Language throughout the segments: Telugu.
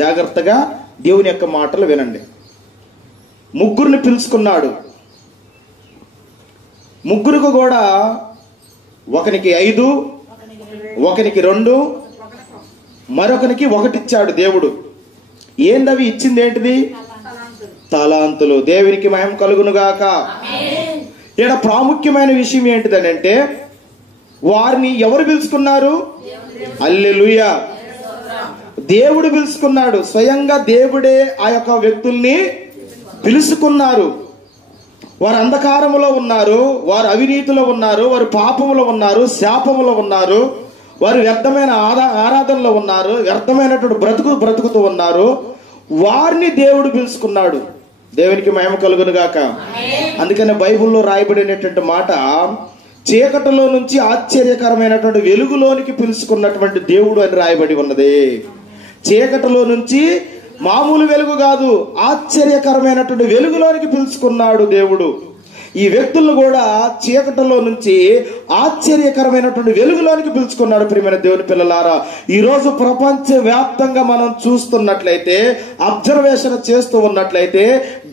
జాగ్రత్తగా దేవుని యొక్క మాటలు వినండి. ముగ్గురిని పిలుచుకున్నాడు. ముగ్గురికి కూడా ఒకనికి 5, ఒకనికి 2, మరొకనికి 1 ఇచ్చాడు దేవుడు. ఏందవి ఇచ్చింది? ఏంటిది? తలాంతులు. దేవునికి మహిమ కలుగును గాక. ఇక్కడ ప్రాముఖ్యమైన విషయం ఏంటిదనంటే, వారిని ఎవరు పిలుచుకున్నారు? హల్లెలూయా. దేవుడు పిలుచుకున్నాడు. స్వయంగా దేవుడే ఆ యొక్క వ్యక్తుల్ని పిలుచుకున్నారు. వారు అంధకారములో ఉన్నారు, వారు అవినీతిలో ఉన్నారు, వారు పాపములో ఉన్నారు, శాపములో ఉన్నారు, వారు వ్యర్థమైన ఆరాధనలో ఉన్నారు, వ్యర్థమైనటువంటి బ్రతుకుతూ ఉన్నారు. వారిని దేవుడు పిలుచుకున్నాడు. దేవునికి మహిమ కలుగును గాక. అందుకని బైబిల్లో రాయబడినటువంటి మాట, చీకటిలో నుంచి ఆశ్చర్యకరమైనటువంటి వెలుగులోనికి పిలుచుకున్నటువంటి దేవుడు అని రాయబడి ఉన్నది. చీకటిలో నుంచి మామూలు వెలుగు కాదు, ఆశ్చర్యకరమైనటువంటి వెలుగులోనికి పిలుచుకున్నాడు దేవుడు. ఈ వ్యక్తులను కూడా చీకటిలో నుంచి ఆశ్చర్యకరమైనటువంటి వెలుగులోనికి పిలుచుకున్నాడు. ప్రియమైన దేవుని పిల్లలారా, ఈరోజు ప్రపంచ వ్యాప్తంగా మనం చూస్తున్నట్లయితే, అబ్జర్వేషన్ చేస్తూ ఉన్నట్లయితే,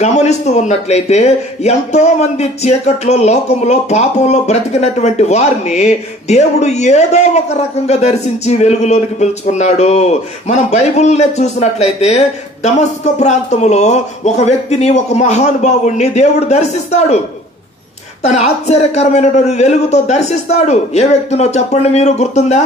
గమనిస్తూ ఉన్నట్లయితే, ఎంతో మంది చీకట్లో, లోకంలో, పాపంలో బ్రతికినటువంటి వారిని దేవుడు ఏదో ఒక రకంగా దర్శించి వెలుగులోనికి పిలుచుకున్నాడు. మనం బైబిల్నే చూసినట్లయితే, దమస్కు ప్రాంతంలో ఒక వ్యక్తిని, ఒక మహానుభావుణ్ణి దేవుడు దర్శిస్తాడు. తన ఆశ్చర్యకరమైనటువంటి వెలుగుతో దర్శిస్తాడు. ఏ వ్యక్తినో చెప్పండి, మీరు గుర్తుందా?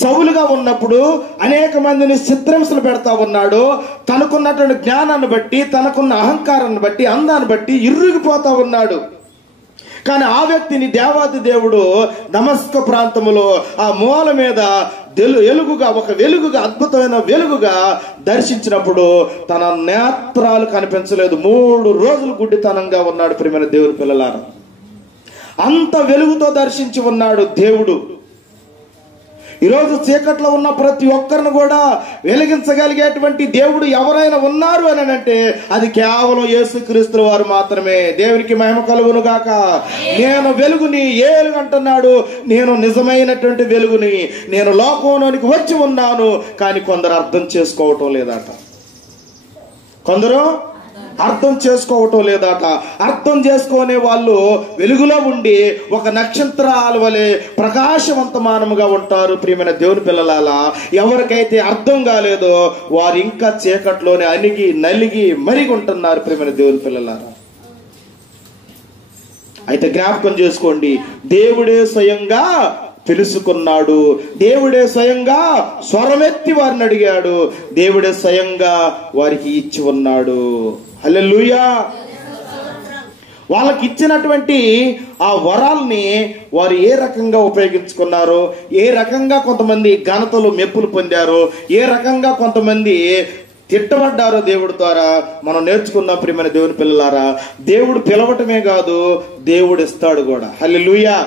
సౌలుగా ఉన్నప్పుడు అనేక మందిని చిత్రహింసలు పెడతా ఉన్నాడు. తనకున్నటువంటి జ్ఞానాన్ని బట్టి, తనకున్న అహంకారాన్ని బట్టి, అందాన్ని బట్టి ఇరుగిపోతా ఉన్నాడు. కానీ ఆ వ్యక్తిని దేవాది దేవుడు దమస్కు ప్రాంతములో ఆ మూల మీద వెలుగుగా, ఒక వెలుగుగా, అద్భుతమైన వెలుగుగా దర్శించినప్పుడు తన నేత్రాలు కనిపించలేదు. 3 రోజులు గుడ్డితనంగా ఉన్నాడు. ప్రియమైన దేవుని పిల్లలారా, అంత వెలుగుతో దర్శించి ఉన్నాడు దేవుడు. ఈరోజు చీకట్లో ఉన్న ప్రతి ఒక్కరిని కూడా వెలిగించగలిగేటువంటి దేవుడు ఎవరైనా ఉన్నారు అని అంటే అది కేవలం యేసుక్రీస్తు వారు మాత్రమే. దేవునికి మహిమ కలుగును గాక. నేను వెలుగుని, ఏలుగు అంటున్నాడు. నేను నిజమైనటువంటి వెలుగుని, నేను లోకంలోనికి వచ్చి ఉన్నాను. కానీ కొందరు అర్థం చేసుకోవటం లేదట. కొందరు అర్థం చేసుకోవటం లేదట. అర్థం చేసుకునే వాళ్ళు వెలుగులో ఉండి ఒక నక్షత్రాల వలె ప్రకాశవంతమానముగా ఉంటారు. ప్రియమైన దేవుని పిల్లలారా, ఎవరికైతే అర్థం కాలేదో వారు ఇంకా చీకట్లోనే అణిగి నలిగి మరిగి ఉంటున్నారు. ప్రియమైన దేవుని పిల్లలారా, అయితే జ్ఞాపకం చేసుకోండి, దేవుడే స్వయంగా పిలుచుకున్నాడు. దేవుడే స్వయంగా స్వరమెత్తి వారిని అడిగాడు. దేవుడే స్వయంగా వారికి ఇచ్చి ఉన్నాడు. హల్లెలూయా. వాళ్ళకి ఇచ్చినటువంటి ఆ వరాల్ని వారు ఏ రకంగా ఉపయోగించుకున్నారో, ఏ రకంగా కొంతమంది ఘనతలు మెప్పులు పొందారో, ఏ రకంగా కొంతమంది తిట్టబడ్డారో దేవుడి ద్వారా మనం నేర్చుకున్నాం. ప్రియమైన దేవుని పిల్లలారా, దేవుడు పిలవటమే కాదు, దేవుడు ఇస్తాడు కూడా. హల్లెలూయా.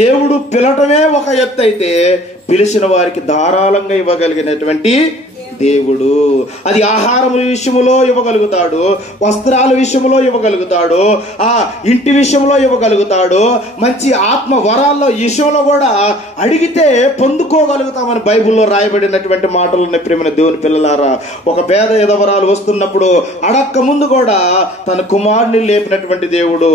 దేవుడు పిలవటమే ఒక ఎత్తు అయితే, పిలిచిన వారికి ధారాళంగా ఇవ్వగలిగినటువంటి దేవుడు. అది ఆహారం విషయంలో ఇవ్వగలుగుతాడు, వస్త్రాల విషయంలో ఇవ్వగలుగుతాడు, ఆ ఇంటి విషయంలో ఇవ్వగలుగుతాడు, మంచి ఆత్మ వరాల్లో విషయంలో కూడా అడిగితే పొందుకోగలుగుతామని బైబిల్లో రాయబడినటువంటి మాటలు ఉన్నాయి. ప్రియమైన దేవుని పిల్లలారా, ఒక పేద ఎదవరాలు వస్తున్నప్పుడు అడక్క ముందు కూడా తన కుమారుని లేపినటువంటి దేవుడు.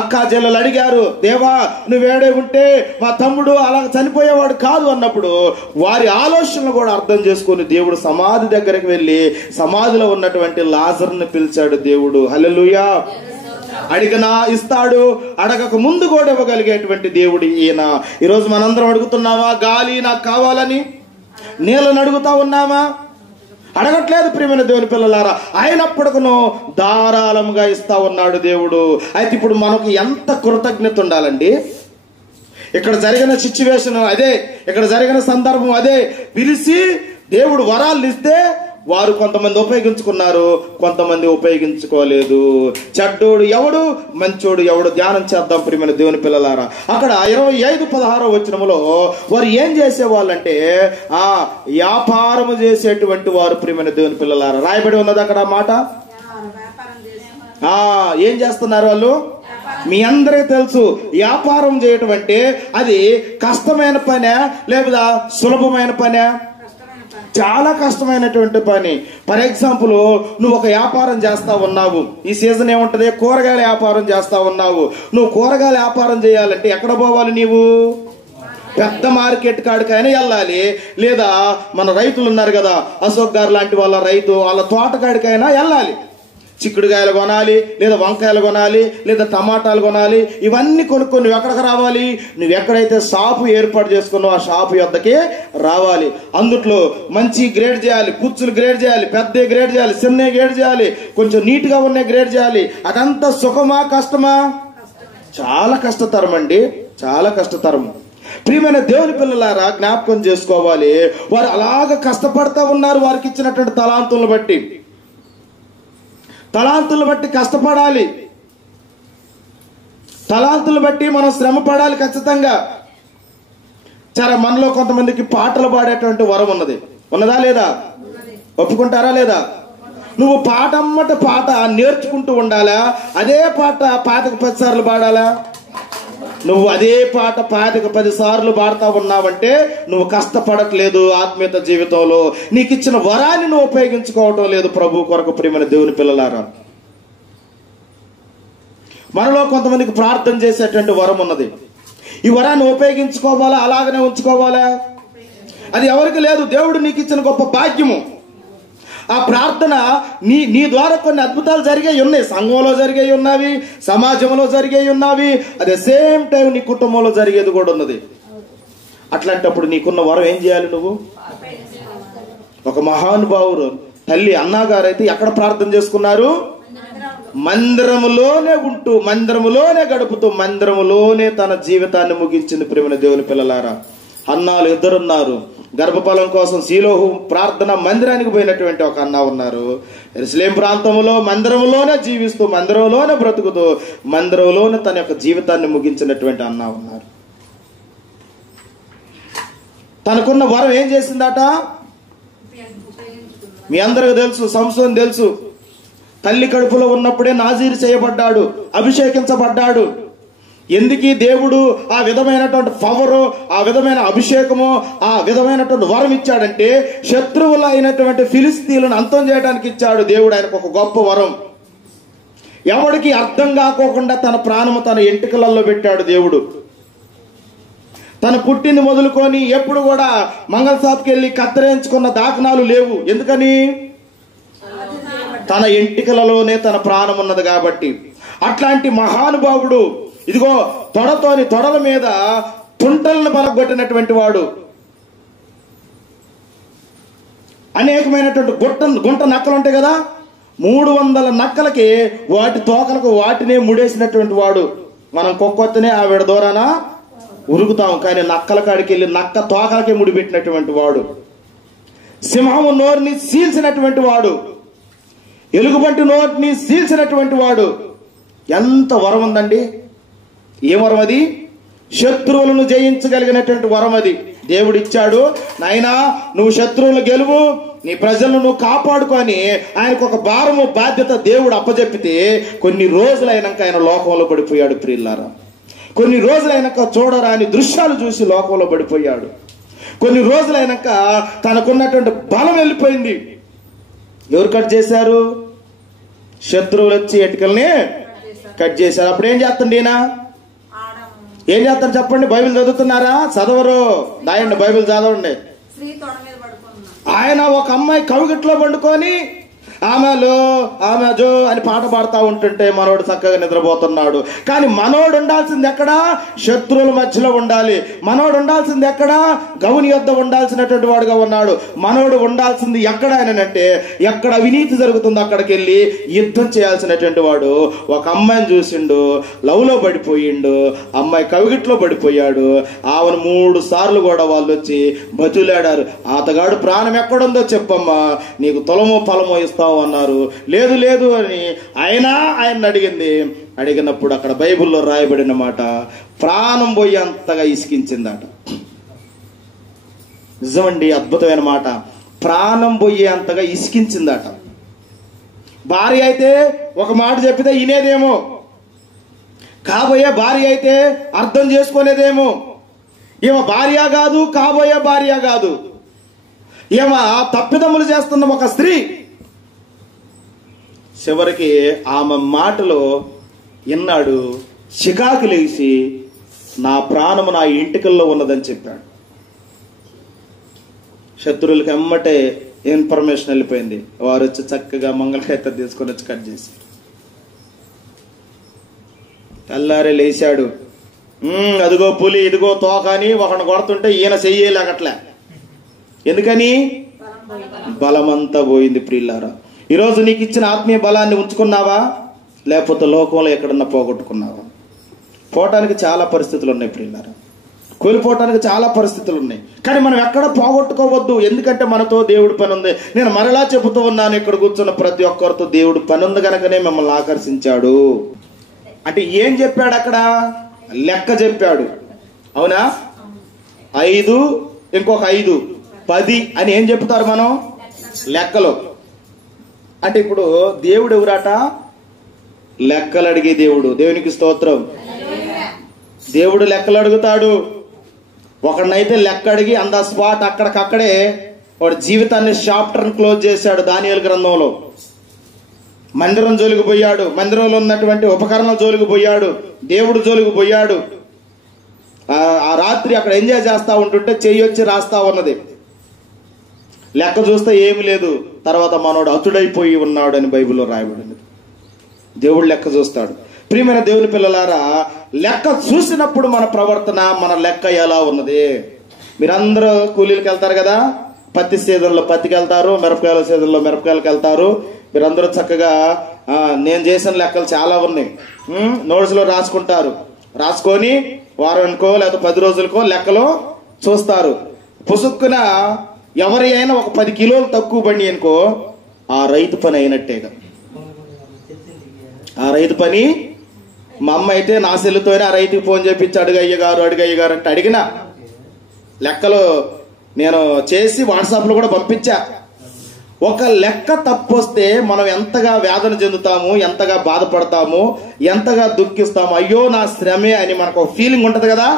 అక్క చెల్లెలు అడిగారు, దేవా నువ్వేడే ఉంటే మా తమ్ముడు అలా చనిపోయేవాడు కాదు అన్నప్పుడు వారి ఆలోచనలు కూడా అర్థం చేసుకుని దేవుడు సమాధి దగ్గరికి వెళ్ళి సమాధిలో ఉన్నటువంటి లాజరుని పిలిచాడు దేవుడు. హల్లెలూయా. అడిగినా ఇస్తాడు, అడగక ముందు కూడా ఇవ్వగలిగేటువంటి దేవుడు ఈయన. ఈరోజు మనందరం అడుగుతున్నావా? గాలి నాకు కావాలని నీళ్ళని అడుగుతా ఉన్నామా? అడగట్లేదు. ప్రియమైన దేవుని పిల్లలారా, అయినప్పటికీ ధారాళంగా ఇస్తా ఉన్నాడు దేవుడు. అయితే ఇప్పుడు మనకు ఎంత కృతజ్ఞత ఉండాలండి. ఇక్కడ జరిగిన సిచ్యువేషన్ అదే, ఇక్కడ జరిగిన సందర్భం అదే. పిలిచి దేవుడు వరాలు ఇస్తే వారు కొంతమంది ఉపయోగించుకున్నారు, కొంతమంది ఉపయోగించుకోలేదు. చెడ్డోడు ఎవడు, మంచోడు ఎవడు, ధ్యానం చేద్దాం ప్రియమైన దేవుని పిల్లలారా. అక్కడ 25:16 వచనములో వారు ఏం చేసేవాళ్ళంటే ఆ వ్యాపారము చేసేటువంటి వారు. ప్రియమైన దేవుని పిల్లలారా, రాయబడి ఉన్నది అక్కడ మాట. ఏం చేస్తున్నారు వాళ్ళు? మీ అందరికీ తెలుసు, వ్యాపారం చేయటం అంటే అది కష్టమైన పనే లేదా సులభమైన పనే? చాలా కష్టమైనటువంటి పని. ఫర్ ఎగ్జాంపుల్, నువ్వు ఒక వ్యాపారం చేస్తా ఉన్నావు. ఈ సీజన్ ఏముంటది? కూరగాయల వ్యాపారం చేస్తా ఉన్నావు. నువ్వు కూరగాయల వ్యాపారం చేయాలంటే ఎక్కడ పోవాలి? నీవు పెద్ద మార్కెట్ కాడికైనా వెళ్ళాలి, లేదా మన రైతులు ఉన్నారు కదా, అశోక్ గారు లాంటి వాళ్ళ రైతు, వాళ్ళ తోటకాడికైనా వెళ్ళాలి. చిక్కుడుకాయలు కొనాలి, లేదా వంకాయలు కొనాలి, లేదా టమాటాలు కొనాలి. ఇవన్నీ కొనుక్కొని నువ్వు ఎక్కడికి రావాలి? నువ్వు ఎక్కడైతే షాపు ఏర్పాటు చేసుకున్నావు ఆ షాపు యొద్దకే రావాలి. అందుట్లో మంచి గ్రేడ్ చేయాలి, పుచ్చులు గ్రేడ్ చేయాలి, పెద్ద గ్రేడ్ చేయాలి, చిన్న గ్రేడ్ చేయాలి, కొంచెం నీట్గా ఉన్న గ్రేడ్ చేయాలి. అదంతా సుఖమా కష్టమా? చాలా కష్టతరం అండి, చాలా కష్టతరం. ప్రియమైన దేవుని పిల్లలారా, జ్ఞాపకం చేసుకోవాలి, వారు అలాగ కష్టపడతా ఉన్నారు. వారికి ఇచ్చినటువంటి తలాంతులను బట్టి కష్టపడాలి. తలాంతులు బట్టి మనం శ్రమ పడాలి ఖచ్చితంగా. చాలా మనలో కొంతమందికి పాటలు పాడేటువంటి వరం ఉన్నదా లేదా? ఒప్పుకుంటారా లేదా? నువ్వు పాట నేర్చుకుంటూ ఉండాలా? అదే పాట 5-10 సార్లు పాడాలా? నువ్వు అదే పాట 5-10 సార్లు పాడుతా ఉన్నావంటే నువ్వు కష్టపడట్లేదు ఆత్మీయత జీవితంలో. నీకు ఇచ్చిన వరాన్ని నువ్వు ఉపయోగించుకోవటం లేదు ప్రభు కొరకు. ప్రియమైన దేవుని పిల్లలారా, మనలో కొంతమందికి ప్రార్థన చేసేటువంటి వరం ఉన్నది. ఈ వరాన్ని ఉపయోగించుకోవాలా, అలాగనే ఉంచుకోవాలా? అది ఎవరికి లేదు. దేవుడు నీకు ఇచ్చిన గొప్ప భాగ్యము. ఆ ప్రార్థన నీ ద్వారా కొన్ని అద్భుతాలు జరిగాయి ఉన్నాయి. సంఘంలో జరిగాయి ఉన్నవి, సమాజంలో జరిగాయి ఉన్నవి, అదే సేమ్ టైం నీ కుటుంబంలో జరిగేది కూడా ఉన్నది. అట్లాంటప్పుడు నీకున్న వరం ఏం చేయాలి? నువ్వు ఒక మహానుభావుడు తల్లి అన్నగారు అయితే ఎక్కడ ప్రార్థన చేసుకున్నారు? మందిరములోనే ఉంటూ, మందిరములోనే గడుపుతూ, మందిరములోనే తన జీవితాన్ని ముగించింది. ప్రియమైన దేవుని పిల్లలారా, అన్నాలు 2 ఉన్నారు. గర్భఫలం కోసం శీలోహు ప్రార్థన మందిరానికి పోయినటువంటి ఒక అన్న ఉన్నారు. యెరూషలేము ప్రాంతంలో మందిరంలోనే జీవిస్తూ, మందిరంలోనే బ్రతుకుతూ, మందిరంలోనే తన యొక్క జీవితాన్ని ముగించినటువంటి అన్న ఉన్నారు. తనకున్న వరం ఏం చేసిందట? మీ అందరికి తెలుసు, సంసోను తెలుసు. తల్లి కడుపులో ఉన్నప్పుడే నాజీరు చేయబడ్డాడు, అభిషేకించబడ్డాడు. ఎందుకు దేవుడు ఆ విధమైనటువంటి పవరు, ఆ విధమైన అభిషేకము, ఆ విధమైనటువంటి వరం ఇచ్చాడంటే శత్రువులు అయినటువంటి ఫిలిస్తీన్లను అంతం చేయడానికి ఇచ్చాడు దేవుడు. ఆయనకు ఒక గొప్ప వరం. ఎవడికి అర్థం కాకోకుండా తన ప్రాణము తన ఎంటికలలో పెట్టాడు దేవుడు. తను పుట్టింది మొదలుకొని ఎప్పుడు కూడా మంగళసాపుకి వెళ్ళి కత్తిరించుకున్న దాఖనాలు లేవు. ఎందుకని? తన ఎంటికలలోనే తన ప్రాణం ఉన్నది కాబట్టి. అట్లాంటి మహానుభావుడు ఇదిగో తొడల మీద తుంటలను పలగొట్టినటువంటి వాడు. అనేకమైనటువంటి గుంట నక్కలు ఉంటాయి కదా, 300 నక్కలకి వాటి తోకలకు వాటినే ముడేసినటువంటి వాడు. మనం కుక్కొత్తనే ఆవిడ దూరాన ఉరుకుతాం, కానీ నక్కల కాడికి వెళ్ళి నక్క తోకలకే ముడిపెట్టినటువంటి వాడు. సింహము నోరుని సీల్చినటువంటి వాడు, ఎలుగుబంటి నోటిని సీల్చినటువంటి వాడు. ఎంత వరం ఉందండి! ఏ వరం అది? శత్రువులను జయించగలిగినటువంటి వరం అది దేవుడు ఇచ్చాడు. నాయనా, నువ్వు శత్రువులను గెలువు, నీ ప్రజలను నువ్వు కాపాడుకొని ఆయనకు ఒక భారము బాధ్యత దేవుడు అప్పచెప్పితే కొన్ని రోజులైనాక ఆయన లోకంలో పడిపోయాడు. ప్రియులారా, కొన్ని రోజులైనాక చూడరాని దృశ్యాలు చూసి లోకంలో పడిపోయాడు. కొన్ని రోజులైనాక తనకున్నటువంటి బలం వెళ్ళిపోయింది. ఎవరు కట్ చేశారు? శత్రువులు వచ్చి ఎంటికల్ని కట్ చేశారు. అప్పుడు ఏం చేస్తుంది ఈయన? ఏం చేస్తారు చెప్పండి? బైబిల్ చదువుతున్నారా? చదవరు. దాయండి, బైబిల్ చదవండి. ఆయన ఒక అమ్మాయి కవిగిట్లో పండుకొని ఆమె జో అని పాట పాడుతూ ఉంటుంటే మనోడు చక్కగా నిద్రపోతున్నాడు. కానీ మనోడు ఉండాల్సింది ఎక్కడ? శత్రువుల మధ్యలో ఉండాలి. మనోడు ఉండాల్సింది ఎక్కడ? గౌని యొద్ద ఉండాల్సినటువంటి వాడుగా ఉన్నాడు. మనోడు ఉండాల్సింది ఎక్కడ అంటే ఎక్కడ అవినీతి జరుగుతుందో అక్కడికి వెళ్ళి యుద్ధం చేయాల్సినటువంటి వాడు. ఒక అమ్మాయిని చూసిండు, లవ్లో పడిపోయిండు, అమ్మాయి కవిగిట్లో పడిపోయాడు. ఆమెను 3 సార్లు కూడా వాళ్ళు వచ్చి బతులాడారు. ఆతగాడు ప్రాణం ఎక్కడుందో చెప్పమ్మా, నీకు తులమో ఫలమో ఇస్తాం అన్నారు. లేదు లేదు అని ఆయన అడిగినప్పుడు అక్కడ బైబిల్లో రాయబడిన మాట ప్రాణం పోయేంతగా ఇసికించిందట. నిజమండి, అద్భుతమైన మాట. ప్రాణం పోయేంతగా ఇసికించిందట. భార్య అయితే ఒక మాట చెప్పితే వినేదేమో, కాబోయే భార్య అయితే అర్థం చేసుకోలేదేమో. ఈమె భార్య కాదు, కాబోయే భార్య కాదు. ఏమ తప్పిదములు చేస్తున్న ఒక స్త్రీ. చివరికి ఆమె మాటలో విన్నాడు, చికాకు లేచి నా ప్రాణము నా ఇంటికల్లో ఉన్నదని చెప్పాడు. శత్రువులకి ఎమ్మటే ఇన్ఫర్మేషన్ వెళ్ళిపోయింది. వారు వచ్చి చక్కగా మంగళకైతే తీసుకొని వచ్చి కట్ చేశారు. తెల్లారే లేచాడు. అదిగో పులి, ఇదిగో తోక అని ఒకడు కొడుతుంటే ఈయన చెయ్యలేకట్లే. ఎందుకని? బలమంతా పోయింది. ప్రియులారా, ఈరోజు నీకు ఇచ్చిన ఆత్మీయ బలాన్ని ఉంచుకున్నావా, లేకపోతే లోకంలో ఎక్కడన్నా పోగొట్టుకున్నావా? పోవటానికి చాలా పరిస్థితులు ఉన్నాయి ప్రియులారా, కోల్పోవటానికి చాలా పరిస్థితులు ఉన్నాయి. కానీ మనం ఎక్కడ పోగొట్టుకోవద్దు. ఎందుకంటే మనతో దేవుడి పని ఉంది. నేను మరలా చెబుతూ ఉన్నాను, ఇక్కడ కూర్చున్న ప్రతి ఒక్కరితో దేవుడి పని ఉంది కనుకనే మిమ్మల్ని ఆకర్షించాడు. అంటే ఏం చెప్పాడు అక్కడ? లెక్క చెప్పాడు. అవునా? 5 ఇంకొక 5 10 అని ఏం చెప్తారు మనం లెక్కలో? అంటే ఇప్పుడు దేవుడు ఎవరాట? లెక్కలు అడిగే దేవుడు. దేవునికి స్తోత్రం. దేవుడు లెక్కలు అడుగుతాడు. ఒకడినైతే లెక్క అడిగి ఆన్ ద స్పాట్ అక్కడికక్కడే వాడి జీవితాన్ని చాప్టర్ని క్లోజ్ చేశాడు. దానియేలు గ్రంథంలో మందిరం జోలికి పోయాడు, మందిరంలో ఉన్నటువంటి ఉపకరణాల జోలికి పోయాడు, దేవుడు జోలికి పోయాడు. ఆ రాత్రి అక్కడ ఎంజాయ్ చేస్తా ఉంటుంటే చెయ్యి వచ్చి రాస్తా ఉన్నది. లెక్క చూస్తే ఏమి లేదు. తర్వాత మనోడు అతుడైపోయి ఉన్నాడు అని బైబిల్లో రాయబడింది. దేవుడు లెక్క చూస్తాడు. ప్రియమైన దేవుని పిల్లలారా, లెక్క చూసినప్పుడు మన ప్రవర్తన, మన లెక్క ఎలా ఉన్నది? మీరందరూ కూలీలకు వెళ్తారు కదా, పత్తి సీజన్లో పత్తికి వెళ్తారు, మిరపకాయల సీజన్లో మిరపకాయలకు వెళ్తారు. మీరందరూ చక్కగా నేను చేసిన లెక్కలు చాలా ఉన్నాయి, నోట్స్లో రాసుకుంటారు. రాసుకొని వారానికో లేదా 10 రోజులకో లెక్కలో చూస్తారు. పుసుక్కున ఎవరి అయినా ఒక 10 కిలోలు తక్కువ బండి అనుకో, ఆ రైతు పని అయినట్టేగా. ఆ రైతు పని. మా అమ్మ అయితే నా సెల్లుతోనే ఆ రైతుకి ఫోన్ చేపించి అడుగయ్య గారు అంటే అడిగిన లెక్కలు నేను చేసి వాట్సాప్లో కూడా పంపించా. ఒక లెక్క తప్పు వస్తే మనం ఎంతగా వేదన చెందుతాము, ఎంతగా బాధపడతాము, ఎంతగా దుఃఖిస్తాము. అయ్యో నా శ్రమే అని మనకు ఒక ఫీలింగ్ ఉంటది కదా.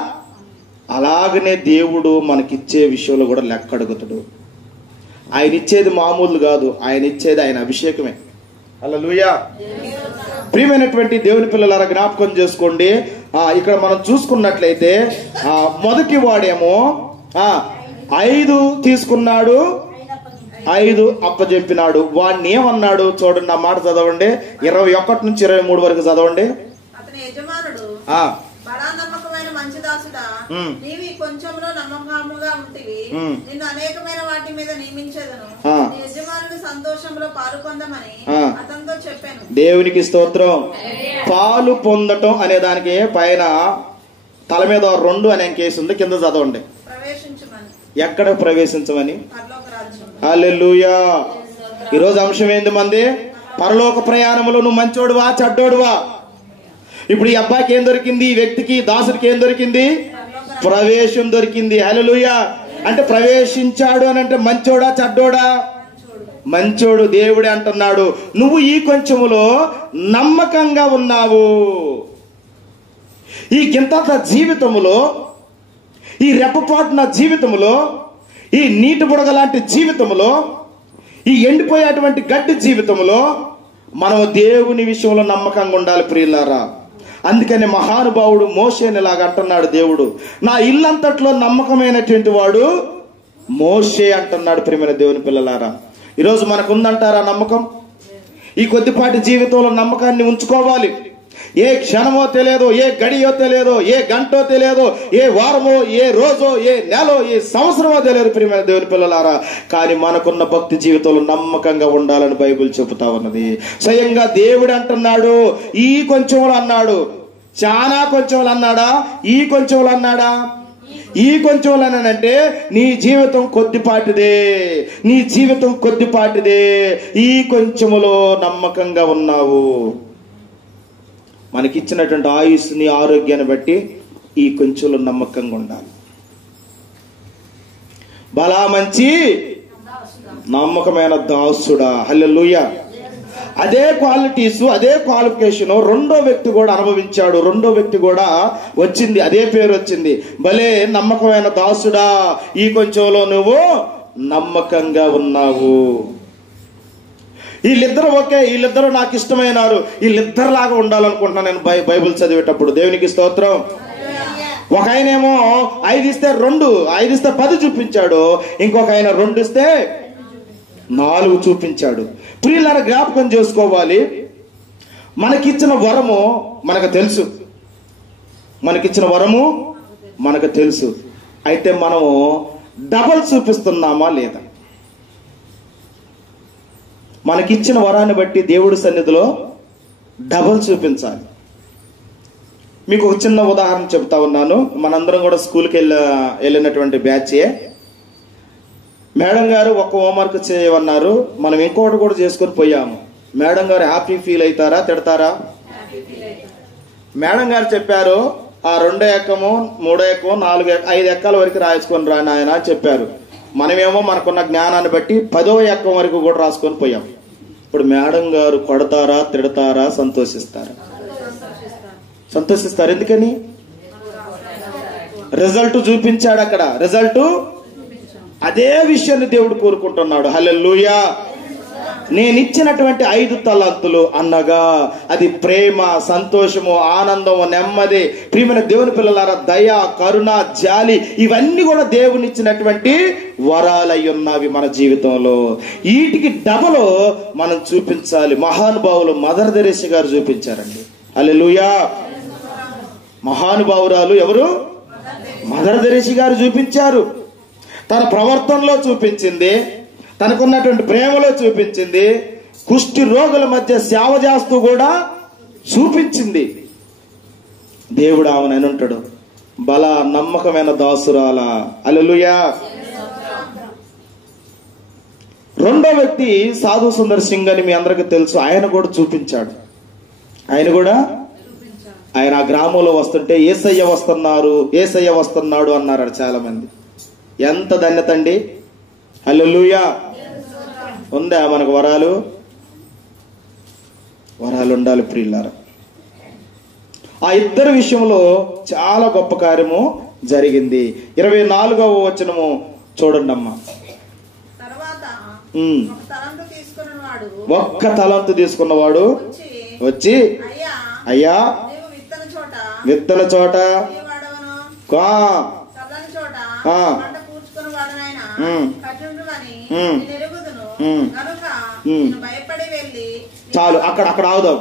అలాగనే దేవుడు మనకిచ్చే విషయంలో కూడా లెక్క అడుగుతాడు. ఆయన ఇచ్చేది మామూలు కాదు, ఆయన ఇచ్చేది ఆయన అభిషేకమే. హల్లెలూయా. ప్రియమైనటువంటి దేవుని పిల్లలారా, జ్ఞాపకం చేసుకోండి. ఇక్కడ మనం చూసుకున్నట్లయితే మొదటి వాడేమో 5 తీసుకున్నాడు, 5 అప్పచెప్పినాడు. వాడిని ఏమన్నాడు చూడండి, ఆ మాట చదవండి. 21 నుంచి 23 వరకు చదవండి. అతని యజమానుడు, బడా నమ్మకమైన మంచి దాసుడా, నీవి కొంచెంలో నమ్మకముగా ఉంటివి, నిన్ను అనేకమైన వాటి మీద నియమించేదను, యజమానుని సంతోషంలో పాలు పొందమని అతనితో చెప్పాను. దేవునికి స్తోత్రం. పాలు పొందటం అనే దానికి పైన తల మీద 2 అనే కేసు ఉంది, కింద చదవండి. ప్రవేశించమని. ఎక్కడ ప్రవేశించమని? పరలోక రాజ్యం. హల్లెలూయా. ఈరోజు అంశం ఏంది మంది? పరలోక ప్రయాణంలో నువ్వు మంచోడువా చెడ్డోడువా? ఇప్పుడు ఈ అబ్బాయికి ఏం దొరికింది? ఈ వ్యక్తికి, దాసుడికి ఏం దొరికింది? ప్రవేశం దొరికింది. హల్లెలూయా. అంటే ప్రవేశించాడు అని అంటే మంచోడా చెడ్డోడా? మంచోడు. దేవుడే అంటున్నాడు, నువ్వు ఈ కొంచెములో నమ్మకంగా ఉన్నావు. ఈ గింత జీవితములో, ఈ రెప్పపాటున జీవితములో, ఈ నీటి బుడగ లాంటి జీవితంలో, ఈ ఎండిపోయేటువంటి గడ్డి జీవితంలో మనం దేవుని విషయంలో నమ్మకంగా ఉండాలి ప్రియులారా. అందుకని మహానుభావుడు మోషేని ఇలాగ అంటున్నాడు దేవుడు, నా ఇల్లంతట్లో నమ్మకమైనటువంటి వాడు మోషే అంటున్నాడు. ప్రియమైన దేవుని పిల్లలారా, ఈరోజు మనకు ఉందంటారా నమ్మకం? ఈ కొద్దిపాటి జీవితంలో నమ్మకాన్ని ఉంచుకోవాలి. ఏ క్షణమో తెలియదు, ఏ గడియో తెలియదు, ఏ గంటో తెలియదు, ఏ వారమో, ఏ రోజో, ఏ నెలో, ఏ సంవత్సరమో తెలియదు ప్రియమైన దేవుని పిల్లలారా. కానీ మనకున్న భక్తి జీవితంలో నమ్మకంగా ఉండాలని బైబిల్ చెబుతా ఉన్నది. స్వయంగా దేవుడు అంటున్నాడు, ఈ కొంచెంలో అన్నాడు, చాలా కొంచెంలో అన్నాడా? ఈ కొంచెంలో అన్నాడా? ఈ కొంచెంలో అంటే నీ జీవితం కొద్దిపాటిదే, నీ జీవితం కొద్దిపాటిదే. ఈ కొంచెములో నమ్మకంగా ఉన్నావు. మనకిచ్చినటువంటి ఆయుస్ని, ఆరోగ్యాన్ని బట్టి ఈ కొంచెంలో నమ్మకంగా ఉండాలి. బలా మంచి నమ్మకమైన దాసుడా. హల్లెలూయా. అదే క్వాలిటీస్, అదే క్వాలిఫికేషన్ రెండో వ్యక్తి కూడా అనుభవించాడు. రెండో వ్యక్తి కూడా వచ్చింది, అదే పేరు వచ్చింది. భలే నమ్మకమైన దాసుడా, ఈ కొంచెంలో నువ్వు నమ్మకంగా ఉన్నావు. వీళ్ళిద్దరు ఓకే, వీళ్ళిద్దరూ నాకు ఇష్టమైనారు, వీళ్ళిద్దరులాగా ఉండాలనుకుంటున్నాను నేను బైబిల్ చదివేటప్పుడు. దేవునికి స్తోత్రం. ఒక ఆయనేమో 5 ఇస్తే 2, 5 ఇస్తే 10 చూపించాడు. ఇంకొక ఆయన 2 ఇస్తే 4 చూపించాడు. ప్రియులారా, జ్ఞాపకం చేసుకోవాలి, మనకిచ్చిన వరము మనకు తెలుసు. మనకిచ్చిన వరము మనకు తెలుసు. అయితే మనము డబల్ చూపిస్తున్నామా లేదా? మనకిచ్చిన వరాన్ని బట్టి దేవుడి సన్నిధిలో డబల్ చూపించాలి. మీకు ఒక చిన్న ఉదాహరణ చెప్తా ఉన్నాను. మనందరం కూడా స్కూల్కి వెళ్ళినటువంటి బ్యాచే. మేడం గారు ఒక హోంవర్క్ చేయమన్నారు, మనం ఇంకోటి కూడా చేసుకొని పోయాము. మేడం గారు హ్యాపీ ఫీల్ అవుతారా, తిడతారా? మేడం గారు చెప్పారు, ఆ 2 ఎక్కము 3 ఎక్కము 4 5 ఎక్కాల వరకు రాసుకొని రా నాయన అని చెప్పారు. మనమేమో మనకున్న జ్ఞానాన్ని బట్టి 10వ ఎక్కం వరకు కూడా రాసుకొని పోయాం. ఇప్పుడు మేడం గారు కొడతారా, తిడతారా, సంతోషిస్తారా? సంతోషిస్తారు. ఎందుకని? రిజల్ట్ చూపించాడు అక్కడ. రిజల్ట్ అదే విషయాన్ని దేవుడు కోరుకుంటున్నాడు. హల్లెలూయా. నేను ఇచ్చినటువంటి 5 తలాంతులు అన్నగా అది ప్రేమ, సంతోషము, ఆనందము, నెమ్మది. ప్రియమైన దేవుని పిల్లలారా, దయ, కరుణ, జాలి ఇవన్నీ కూడా దేవుని ఇచ్చినటువంటి వరాలై ఉన్నవి మన జీవితంలో. వీటికి డబల్ మనం చూపించాలి. మహానుభావులు మదర్ తెరేసా గారు చూపించారండి. హల్లెలూయా. మహానుభావురాలు ఎవరు? మదర్ తెరేసా గారు చూపించారు. తన ప్రవర్తనలో చూపించింది, తనకున్నటువంటి ప్రేమలో చూపించింది, కుష్టి రోగుల మధ్య సేవ చేస్తూ కూడా చూపించింది. దేవుడు ఆమెను అంటాడు, బల నమ్మకమైన దాసురాల. హల్లెలూయా. రెండో వ్యక్తి సాధు సుందర్ సింగ్ అని మీ అందరికీ తెలుసు. ఆయన కూడా చూపించాడు. ఆయన ఆ గ్రామంలో వస్తుంటే యేసయ్య వస్తున్నాడు అన్నారు చాలా మంది. ఎంత ధన్యత అండి. హల్లెలూయా. ఉందా మనకు వరాలు? వరాలు ఉండాలి ప్రియులారా. ఆ ఇద్దరు విషయంలో చాలా గొప్ప కార్యము జరిగింది. 24వ వచనము చూడండి అమ్మా. ఒక్క తలంతు తీసుకున్నవాడు వచ్చి, అయ్యా విత్తన చోట చాలు, అక్కడ ఆగుదాం.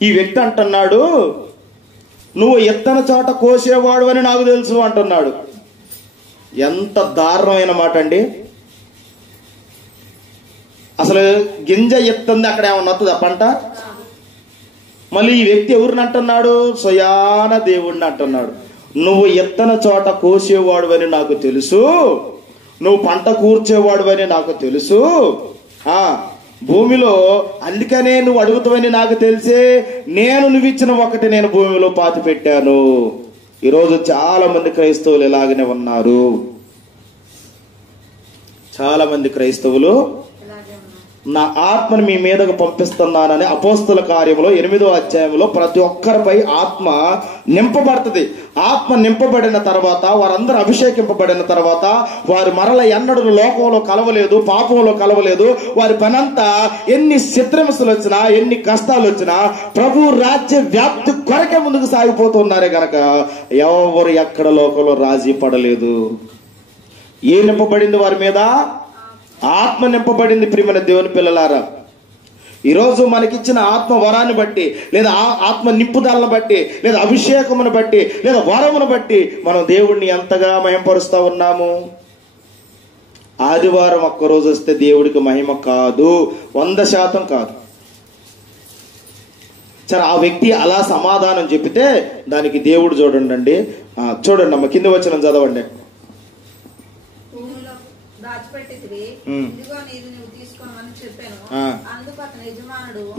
ఈ వ్యక్తి అంటున్నాడు, నువ్వు ఎత్తన చోట కోసేవాడు అని నాకు తెలుసు అంటున్నాడు. ఎంత దారుణమైన మాట అండి. అసలు గింజ ఎత్తుంది, అక్కడ ఏమన్నా వస్తుందా పంట? మళ్ళీ ఈ వ్యక్తి ఎవరిని అంటున్నాడు? స్వయాన దేవుడిని అంటున్నాడు. నువ్వు ఎత్తన చోట కోసేవాడు అని నాకు తెలుసు, నువ్వు పంట కూర్చేవాడు అని నాకు తెలుసు, భూమిలో అందుకనే నువ్వు అడుగుతావని నాకు తెలిసే నువ్వు ఇచ్చిన ఒకటి నేను భూమిలో పాతి పెట్టాను. ఈరోజు చాలా మంది క్రైస్తవులు ఇలాగనే ఉన్నారు. చాలా మంది క్రైస్తవులు నా ఆత్మను మీ మీదకు పంపిస్తున్నానని అపోస్తల కార్యములో 8వ అధ్యాయంలో ప్రతి ఒక్కరిపై ఆత్మ నింపబడుతుంది. ఆత్మ నింపబడిన తర్వాత, వారందరూ అభిషేకింపబడిన తర్వాత, వారు మరల ఎన్నడూ లోకంలో కలవలేదు, పాపంలో కలవలేదు. వారి పనంతా ఎన్ని చిత్రహింసలు వచ్చినా, ఎన్ని కష్టాలు వచ్చినా ప్రభు రాజ్య వ్యాప్తి కొరకే ముందుకు సాగిపోతున్నారే గనక ఎవరు ఎక్కడ లోకంలో రాజీ పడలేదు. ఏ నింపబడింది వారి మీద? ఆత్మ నింపబడింది. ప్రియమైన దేవుని పిల్లలారా, ఈరోజు మనకిచ్చిన ఆత్మ వరాన్ని బట్టి, లేదా ఆత్మ నింపుదలను బట్టి, లేదా అభిషేకమును బట్టి, లేదా వరమును బట్టి మనం దేవుడిని ఎంతగా మహిమపరుస్తా ఉన్నాము. ఆదివారం ఒక్కరోజు వస్తే దేవుడికి మహిమ కాదు, 100% కాదు. సరే, ఆ వ్యక్తి అలా సమాధానం చెప్పితే దానికి దేవుడు చూడండి అమ్మ, కింద వచ్చిన చదవండి.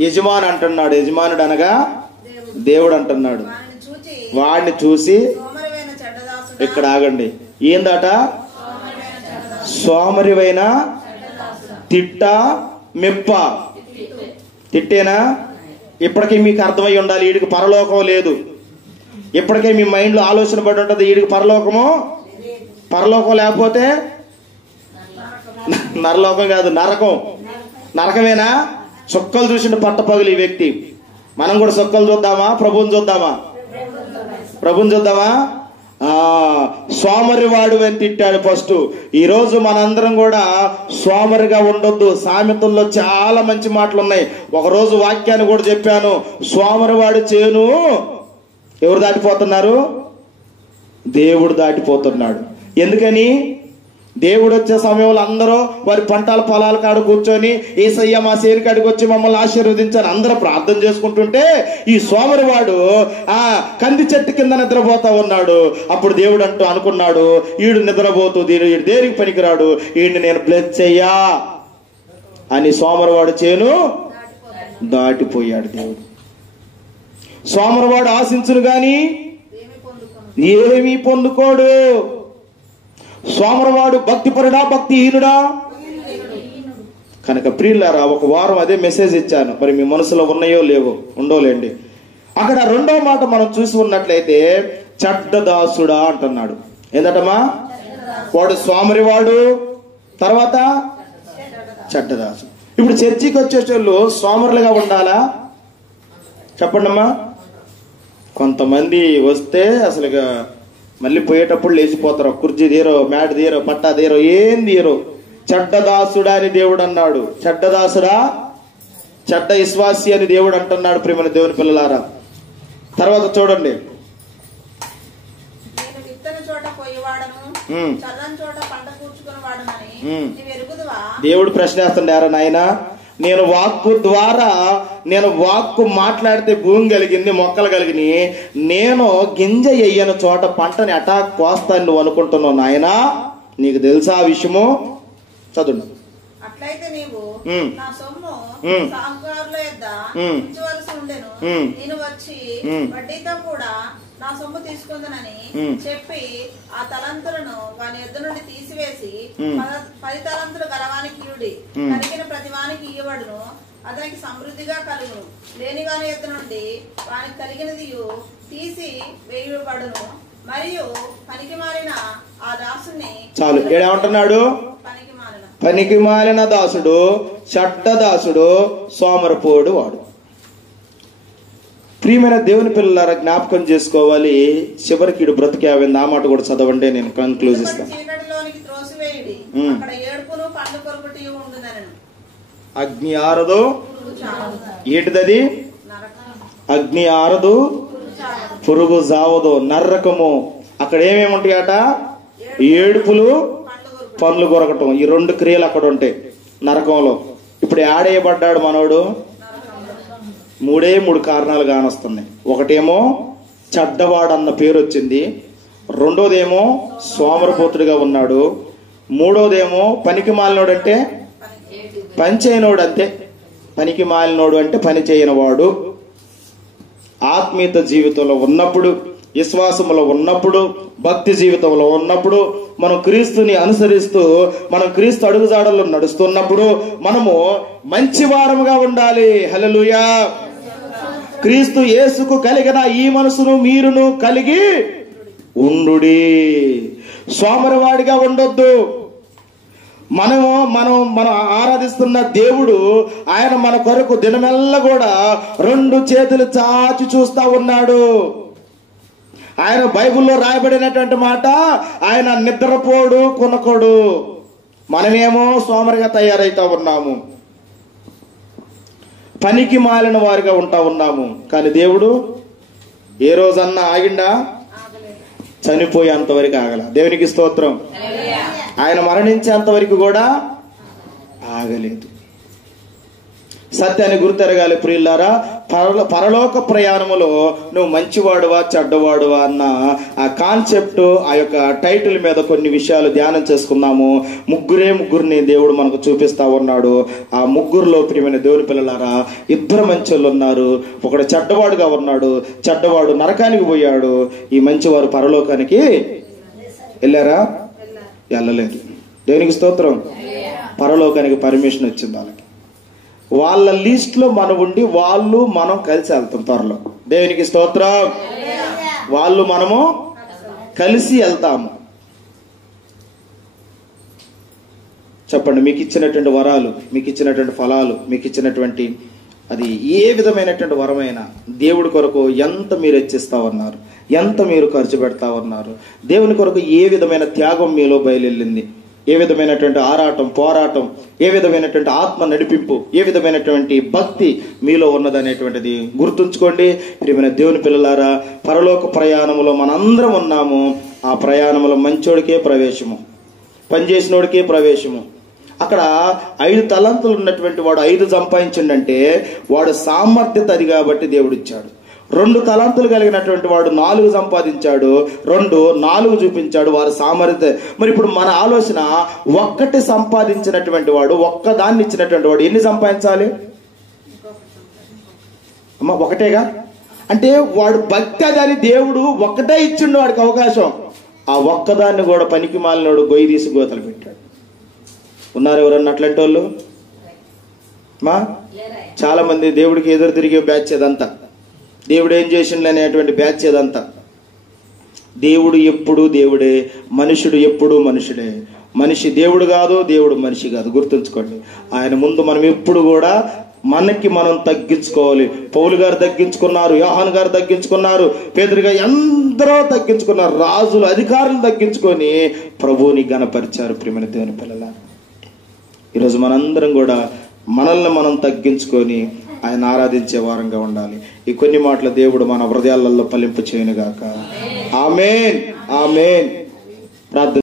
యజమాను అంటున్నాడు. యజమానుడు అనగా దేవుడు అంటున్నాడు. వాడిని చూసి, ఇక్కడ ఆగండి, ఏందట? సోమరివైన తిట్ట మెప్ప. తిట్టేనా? ఇప్పటికీ మీకు అర్థమై ఉండాలి, వీడికి పరలోకం లేదు. ఇప్పటికే మీ మైండ్ లో ఆలోచన పడి ఉంటుంది, వీడికి పరలోకం లేకపోతే నరలోకం కాదు, నరకం. నరకమేనా? చుక్కలు చూసిన పట్టపగలు ఈ వ్యక్తి. మనం కూడా చుక్కలు చూద్దామా? ప్రభువుని చూద్దామా? ప్రభువుని చూద్దామా? సోమరివాడు అని తిట్టాడు ఫస్ట్. ఈరోజు మనందరం కూడా సోమరిగా ఉండొద్దు. సామెతల్లో చాలా మంచి మాటలు ఉన్నాయి. ఒకరోజు వాక్యాన్ని కూడా చెప్పాను. సోమరివాడు చేను ఎవరు దాటిపోతున్నారు? దేవుడు దాటిపోతున్నాడు. ఎందుకని? దేవుడు వచ్చే సమయంలో అందరూ వారి పంటల పొలాల కాడ కూర్చొని యేసయ్య మా సేను కాడికి వచ్చి మమ్మల్ని ఆశీర్వదించారు అందరూ ప్రార్థన చేసుకుంటుంటే ఈ సోమరివాడు కంది చెట్టు కింద నిద్రపోతా ఉన్నాడు. అప్పుడు దేవుడు అనుకున్నాడు, ఈడు నిద్రపోతూ ఈడు దేనికి పనికిరాడు, ఈయన్ని నేను బ్లెస్ చెయ్యా అని సోమరివాడు చేను దాటిపోయాడు. దేవుడు సోమరివాడు ఆశించును గాని ఏమీ పొందుకోడు. సోమరవాడు భక్తిపరుడా భక్తిహీనుడా? కనుక ప్రియులారా, ఒక వారం అదే మెసేజ్ ఇచ్చాను. మరి మీ మనసులో ఉన్నాయో లేవో, ఉండోలేండి. అక్కడ రెండో మాట మనం చూసి ఉన్నట్లయితే చెడ్డదాసుడా అంటున్నాడు. ఏంటమ్మా? వాడు సోమరివాడు, తర్వాత చెడ్డదాసు. ఇప్పుడు చర్చికి వచ్చేటోళ్ళు సోమరులుగా ఉండాలా? చెప్పండి అమ్మా. కొంతమంది వస్తే అసలుగా మళ్ళీ పోయేటప్పుడు లేచిపోతారు. కుర్చీ తీరో, మ్యాట్ తీరో, పట్టా తీరో, ఏం తీరో. చెడ్డదాసుడా అని దేవుడు అన్నాడు. చెడ్డదాసుడా, చెడ్డ విశ్వాసి అని దేవుడు అంటున్నాడు. ప్రియమైన దేవుని పిల్లలారా, తర్వాత చూడండి. దేవుడు ప్రశ్న వేస్తుండారా నాయన? నేను వాక్కు మాట్లాడితే భూమి కలిగింది, మొక్కలు కలిగినాయి. నేను గింజ ఎయ్యని చోట పంటని ఎటా కోస్తాను నువ్వు అనుకుంటున్నావు నాయనా? నీకు తెలుసా ఆ విషయము? చదువు. అట్లయితే నీవు నా సొమ్ము సాహుకారుల యొద్ద ఉంచవలసి ఉండెను. నేను వచ్చి వడ్డీతో కూడా నా సొమ్ము తీసుకుందనని చెప్పి ఆ తలంతులను వాని యొద్ద నుండి తీసివేసి 10 తలంతులు గలవానికి ఇయుడి, కలిగిన ప్రతివానికి ఇయ్యబడును, అతనికి సమృద్ధిగా కలుగును. లేని వాని యొద్ద నుండి వానికి కలిగినది తీసి వేయబడును. మరియు పనికి మారిన ఆ దాసుని చాలు ఏమంటున్నాడు? పనికి మాలిన దాసుడు, చెడ్డదాసుడు, సోమరపోడు వాడు. ప్రియమైన దేవుని పిల్లలారా, జ్ఞాపకం చేసుకోవాలి. చివరికి ఇడు బ్రతికేవింది. ఆ మాట కూడా చదవండి, నేను కన్క్లూజ్ ఇస్తాను. అగ్ని ఆరదు, ఏంటిదది? అగ్ని ఆరదు, పురుగు జావదు, నరకము. అక్కడ ఏమేమి ఉంటాయట? ఏడుపులు, పండ్లు కొరకటం. ఈ 2 క్రియలు అక్కడ ఉంటాయి నరకంలో. ఇప్పుడు ఆడేయబడ్డాడు మనోడు. 3 కారణాలు కానొస్తున్నాయి. ఒకటేమో చెడ్డవాడు అన్న పేరు వచ్చింది, రెండోదేమో సోమరపోతుడిగా ఉన్నాడు, మూడోదేమో పనికి మాలినోడు అంటే పని చేయనోడు. అంతే, పనికి మాలినోడు అంటే పని చేయనివాడు. ఆత్మీయత జీవితంలో ఉన్నప్పుడు, విశ్వాసంలో ఉన్నప్పుడు, భక్తి జీవితంలో ఉన్నప్పుడు, మనం క్రీస్తుని అనుసరిస్తూ మనం క్రీస్తు అడుగుజాడల్లో నడుస్తున్నప్పుడు మనము మంచివారముగా ఉండాలి. హల్లెలూయా. క్రీస్తు యేసుకు కలిగిన ఈ మనసును మీరును కలిగి ఉండుడి. సోమరివాడిగా ఉండొద్దు. మనం ఆరాధిస్తున్న దేవుడు, ఆయన మన కొరకు దినమెల్లా కూడా 2 చేతులు చాచి చూస్తా ఉన్నాడు. ఆయన బైబిల్లో రాయబడినటువంటి మాట, ఆయన నిద్రపోడు, కొనకోడు. మనమేమో సోమరిగా తయారైతా ఉన్నాము, పనికి మాలిన వారిగా ఉంటా ఉన్నాము. కానీ దేవుడు ఏ రోజన్నా ఆగిండా? చనిపోయేంత వరకు ఆగల. దేవునికి స్తోత్రం. ఆయన మరణించేంత వరకు కూడా ఆగలేదు. సత్యాన్ని గుర్తెరగాలి ప్రియులారా. పరలోక ప్రయాణములో నువ్వు మంచివాడువా చెడ్డవాడువా అన్న ఆ కాన్సెప్ట్, ఆ యొక్క టైటిల్ మీద కొన్ని విషయాలు ధ్యానం చేసుకున్నాము. ముగ్గురిని దేవుడు మనకు చూపిస్తా ఉన్నాడు. ఆ ముగ్గురులో ప్రియమైన దేవుని పిల్లలారా, 2 మంచోళ్ళు ఉన్నారు. ఒకడు చెడ్డవాడుగా ఉన్నాడు. చెడ్డవాడు నరకానికి పోయాడు. ఈ మంచివారు పరలోకానికి వెళ్ళారా? వెళ్ళలేదు. దేవునికి స్తోత్రం. పరలోకానికి పర్మిషన్ వచ్చింది వాళ్ళకి. వాళ్ళ లిస్ట్ లో మనం ఉండి మనం కలిసి వెళ్తాం త్వరలో. దేవునికి స్తోత్రం. వాళ్ళు మనము కలిసి వెళ్తాము. చెప్పండి, మీకు ఇచ్చినటువంటి వరాలు, మీకు ఇచ్చినటువంటి ఫలాలు, మీకు ఇచ్చినటువంటి అది ఏ విధమైనటువంటి వరమైనా దేవుడి కొరకు ఎంత మీరు హెచ్చిస్తా ఉన్నారు, ఎంత మీరు ఖర్చు పెడతా ఉన్నారు, దేవుని కొరకు ఏ విధమైన త్యాగం మీలో బయలుదేరింది, ఏ విధమైనటువంటి ఆరాటం, పోరాటం, ఏ విధమైనటువంటి ఆత్మ నడిపింపు, ఏ విధమైనటువంటి భక్తి మీలో ఉన్నదనేటువంటిది గుర్తుంచుకోండి. ప్రియమైన దేవుని పిల్లలారా, పరలోక ప్రయాణములో మనందరం ఉన్నాము. ఆ ప్రయాణంలో మంచోడికే ప్రవేశము, పనిచేసినోడికే ప్రవేశము. అక్కడ 5 తలంతులు ఉన్నటువంటి వాడు 5 సంపాదించిండంటే వాడు సామర్థ్యత అది కాబట్టి దేవుడు ఇచ్చాడు. 2 తలాంతులు కలిగినటువంటి వాడు 4 సంపాదించాడు, 4 చూపించాడు, వారి సామర్థ్యత. మరి ఇప్పుడు మన ఆలోచన, ఒక్కటి సంపాదించినటువంటి వాడు, ఒక్కదాన్ని ఇచ్చినటువంటి వాడు ఎన్ని సంపాదించాలి అమ్మ? ఒకటేగా. అంటే వాడు భక్తి దాని దేవుడు ఒక్కటే ఇచ్చిండు వాడికి అవకాశం. ఆ ఒక్కదాన్ని కూడా పనికి మాలినోడు గొయ్యి తీసి గోతలు పెట్టాడు. ఉన్నారు ఎవరన్నా అట్లాంటి వాళ్ళు? చాలా మంది దేవుడికి ఎదురు తిరిగే బ్యాచ్ అదంతా, దేవుడు ఏం చేసిండు అనేటువంటి బ్యాచ్ అదంతా. దేవుడు ఎప్పుడు దేవుడే, మనుషుడు ఎప్పుడు మనుషుడే. మనిషి దేవుడు కాదు, దేవుడు మనిషి కాదు. గుర్తుంచుకోండి. ఆయన ముందు మనం ఎప్పుడు కూడా మనకి మనం తగ్గించుకోవాలి. పౌలు గారు తగ్గించుకున్నారు, యోహాను గారు తగ్గించుకున్నారు, పేతురుగా ఎందరో తగ్గించుకున్నారు. రాజులు, అధికారులు తగ్గించుకొని ప్రభువుని గణపరిచారు. ప్రియమైన దేవుని పిల్లల, ఈరోజు మనందరం కూడా మనల్ని మనం తగ్గించుకొని ఆయన ఆరాధించే వారంగా ఉండాలి. ఈ కొన్ని మాటలు దేవుడు మన హృదయాలలో ఫలింప చేయనుగాక. ఆమేన్, ఆమేన్. ప్రార్థన.